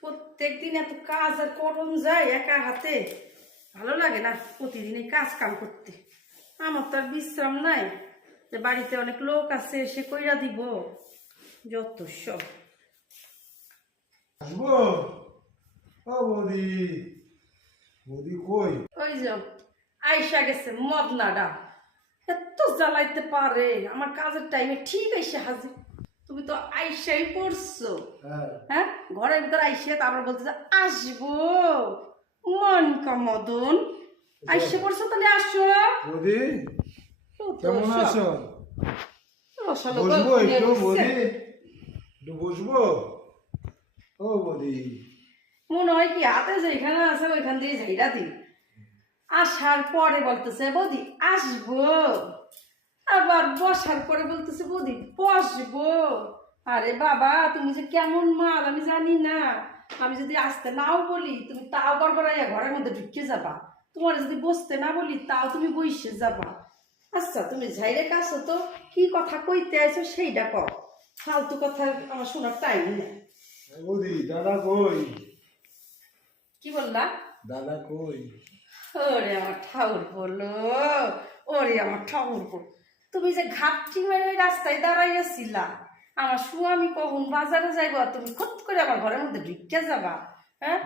প্রত্যেক দিন এত কাজ আর করুন যায় একা হাতে। ভালো লাগে না প্রতিদিন কাজ কাম করতে। আমার তো আর বিশ্রাম নাই। যে বাড়িতে অনেক লোক আছে সে কইরা দিব। যত সব। আসব? ও বৌদি। বৌদি কই? ওই যে আইসা গেছে মদনাডা। এত জ্বালাইতে পারে। আমার কাজের টাইমে ঠিক আইসা হাজির। তুমি তো আইসাই পড়ছো। হ্যাঁ। হ্যাঁ? ঘরের ভিতর আইসে তারপর বলতেছে আসব। মন মদন। আইসে পড়ছো তাহলে আসো। কেমন আছো? বসবো গল্প নিয়ে একটু বসছে। বৌদি একটু বসবো ও বৌদি মনে হয় কি হাতে যেখানে আছে ওইখান দিয়ে যাইরা দিই আসার পরে বলতেছে বৌদি আসব আবার বসার পরে বলতেছে বৌদি বসবো আরে বাবা তুমি যে কেমন মাল আমি জানি না আমি যদি আসতে নাও বলি তুমি তাও গড়গড়াইয়া ঘরের মধ্যে ঢুকে যাবা তোমার যদি বসতে না বলি তাও তুমি বসে যাবা আচ্ছা তুমি ঝাইরে কাছো তো কি কথা কইতে আইছো সেইটা কর ফালতু কথা আমার শোনার টাইম নেই। বৌদি দাদা কই? কি বললা? দাদা কই? ওরে আমার ঠাউর বলল ওরে আমার ঠাউর বল। তুমি যে ঘাটটি মেরে ওই রাস্তায় দাঁড়াইয়াছিলা আমার স্বামী কখন বাজারে যাইবা তুমি খত করে আমার ঘরের মধ্যে ঢুকে যাবা? হ্যাঁ?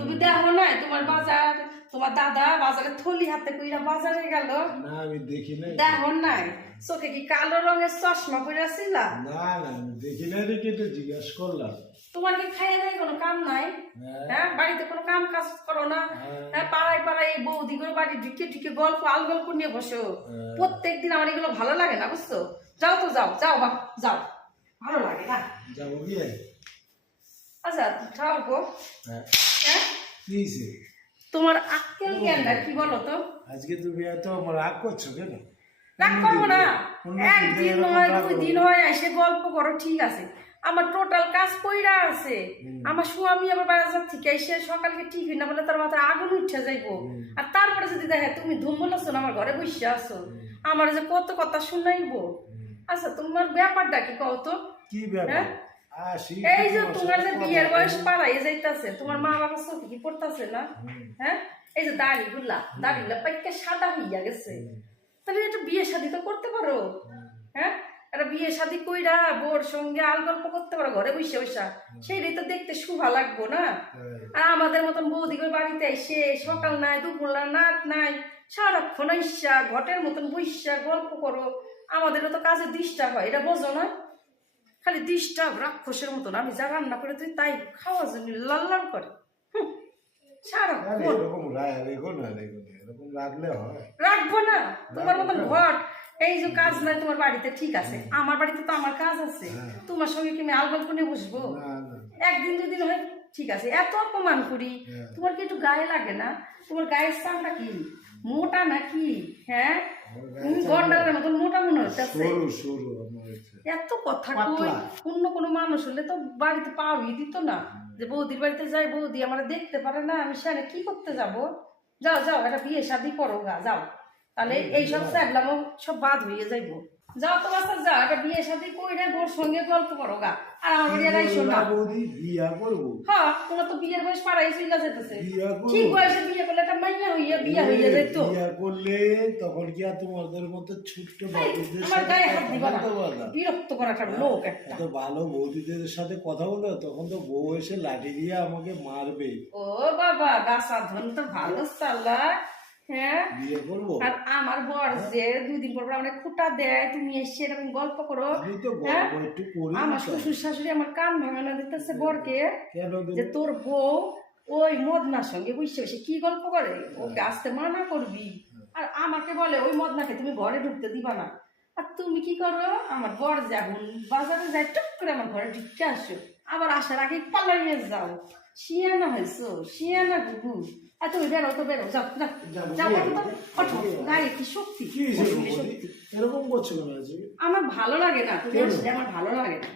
তুমি দেখো নাই তোমার বাজার তোমার দাদা বাজারে থলি হাতে কইরা বাজারে গেল। না আমি দেখি নাই। দেখো নাই চোখে কি কালো রঙের চশমা পরেছিলা না না আমি দেখি নাই দেখে তো জিজ্ঞেস করলাম। তোমার কি খাইয়ে দেয় কোনো কাম নাই? হ্যাঁ। হ্যাঁ বাড়িতে কোনো কাম কাজ করো না। হ্যাঁ। হ্যাঁ পাড়ায় পাড়ায় বৌদি করে বাড়ি ঢুকে ঢুকে গল্প আল গল্প নিয়ে বসো। হ্যাঁ। প্রত্যেক দিন আমার এগুলো ভালো লাগে না বুঝছ? যাও তো যাও যাও বা যাও। ভালো লাগে না? যাব আচ্ছা হ্যাঁ। হ্যাঁ? তোমার আক্কেল জ্ঞানটা কি বলো তো? আজকে তুমি এত রাগ করছ কেন? রাগ করব না। একদিন হয় দুই দিন হয় এসে গল্প করো ঠিক আছে। আমার টোটাল কাজ কইরা আছে। আমার স্বামী আবার বাজার থেকে এসে সকালকে টিফিন না বলে তার মাথায় আগুন উঠে যাইবো। আর তারপরে যদি দেখে তুমি ধুম বলেছ আমার ঘরে বসে আছো। আমার যে কত কথা শুনাইবো। আচ্ছা তোমার ব্যাপারটা কি কও তো? কি ব্যাপার? হ্যাঁ? এই যে তোমার যে বিয়ের বয়স। পাড়াই যাইতাছে তোমার মা বাবা চোখে কি পড়তাছে না? হ্যাঁ? এই যে দাড়ি গুলা দাড়ি গুলা পাইকা সাদা হইয়া গেছে। তাহলে এটা বিয়ে শাদি তো করতে পারো। হ্যাঁ? একটা বিয়ে শাদি কইরা বোর সঙ্গে আল গল্প করতে পারো ঘরে বসে বসা। সেইটাই তো দেখতে শুভা লাগবো না? হ্যাঁ। আর আমাদের মতন বৌদি করে বাড়িতে এসে সকাল নাই দুপুর নাত নাই সারাক্ষণ ইচ্ছা ঘটের মতন বইসা গল্প করো। আমাদেরও তো কাজে ডিস্টার্ব হয় এটা বোঝো না? খালি ডিস্টার্ব রাক্ষসের মতন। আমি যা রান্না করে তুই তাই খাওয়ার জন্য লাল লাল করে। এরকম এরকম রাখলে হয়। রাখব না। তোমার মতন ঘট এই যে কাজ নাই তোমার বাড়িতে ঠিক আছে। আমার বাড়িতে তো আমার কাজ আছে। হ্যাঁ। তোমার সঙ্গে কি আমি বসবো? একদিন দুদিন হয় ঠিক আছে। এত অপমান করি। হ্যাঁ। তোমার কি একটু গায়ে লাগে না? তোমার গায়ের স্থানটা কি? মোটা নাকি? হ্যাঁ? গন্ডারের মতন মোটা মনে হচ্ছে সরু সরু আমার হচ্ছে এত কথা কই? অন্য কোনো মানুষ হলে তো বাড়িতে পাওয়াই দিত না। যে বৌদির বাড়িতে যাই বৌদি আমার দেখতে পারে না আমি সেখানে কি করতে যাব? যাও যাও একটা বিয়ে শাদি করো গা যাও। তাহলে এইসব স্যাবলামও সব বাদ হয়ে যাইবো। যাও তো বাচ্চা যাও একটা বিয়ে কইরে বোর সঙ্গে গল্প করো গা। আর আমার বাড়ি আর আইসো না বৌদি? বিয়া করব? হ্যাঁ তোমার তো বিয়ের বয়স পাড়াই চলে যেতেছে ঠিক বয়সে বিয়ে করলে একটা মাইয়া হইয়া বিয়া হইয়া যেত বিয়া করলে তখন কি আর তোমাদের মতো ছোট্ট বাবুদের আমার সাথে গায়ে হাত দিবা না। বিরক্ত করা একটা লোক একটা। এত ভালো বৌদিদের সাথে কথা বলো তখন তো বউ এসে লাঠি দিয়ে আমাকে মারবে। ও বাবা গাছা ধন তো ভালো চালা হ্যাঁ? আর আমার বর যে দুই দিন পর পর খুঁটা দেয় তুমি এসে এরকম গল্প করো। হ্যাঁ? আমার শ্বশুর শাশুড়ি আমার কান ভাঙানো দিতেছে বরকে যে তোর বউ ওই মদনার সঙ্গে বসে বসে কি গল্প করে? ওকে আসতে মানা করবি। আর আমাকে বলে ওই মদনাকে তুমি ঘরে ঢুকতে দিবা না। আর তুমি কি করো? আমার বর যেমন বাজারে যায় টুক করে আমার ঘরে ঢুকতে আসো। আবার আসার আগে পালাইয়ে যাও। শিয়ানা হয়েছো শিয়ানা গুগু। এত বেরো তো বেরো যাও যাও। ওঠো গায়ে কি শক্তি। এরকম করছ কেন আমার ভালো লাগে না তুমি আমার ভালো লাগে না।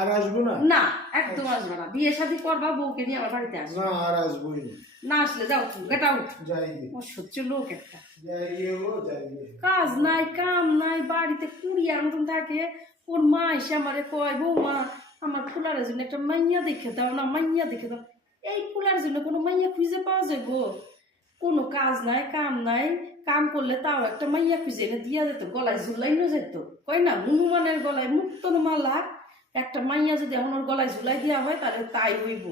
আর আসব না? না একদম আসবে না। বিয়ে শাদী করবা বউকে নিয়ে আমার বাড়িতে আসবে। না আর আসবোই না। না আসলে যাও গেট আউট সহ্য লোক একটা। কাজ নাই কাম নাই বাড়িতে কুড়িয়ার মতন থাকে ওর মা এসে আমারে কয়, বৌমা, আমার ফুলারের জন্য একটা মাইয়া দেখে দাও না, মাইয়া দেখে দাও। এই ফুলার জন্য কোনো মাইয়া খুঁজে পাওয়া যায় গো। কোনো কাজ নাই, কাম নাই, কাম করলে তাও একটা মাইয়া খুঁজে এনে দিয়া যেত, গলায় ঝুলাইনো যেত। কয় না, হনুমানের গলায় মুক্তন মালা। একটা মাইয়া যদি এখন ওর গলায় ঝুলাই দেওয়া হয়, তাহলে তাই হইব।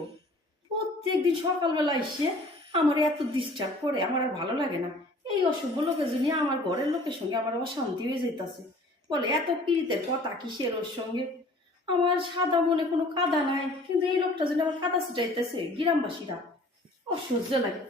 প্রত্যেকদিন সকালবেলা এসে আমার এত ডিস্টার্ব করে, আমার আর ভালো লাগে না। এই অশুভ লোকের জন্য আমার ঘরের লোকের সঙ্গে আমার অশান্তি হয়ে যেতেছে বলে, এত পীড়িতের কথা কিসের ওর সঙ্গে? আমার সাদা মনে কোনো কাদা নাই, কিন্তু এই লোকটা যেন আমার কাদা ছিটাইতেছে, গ্রামবাসীরা, অসহ্য লাগে।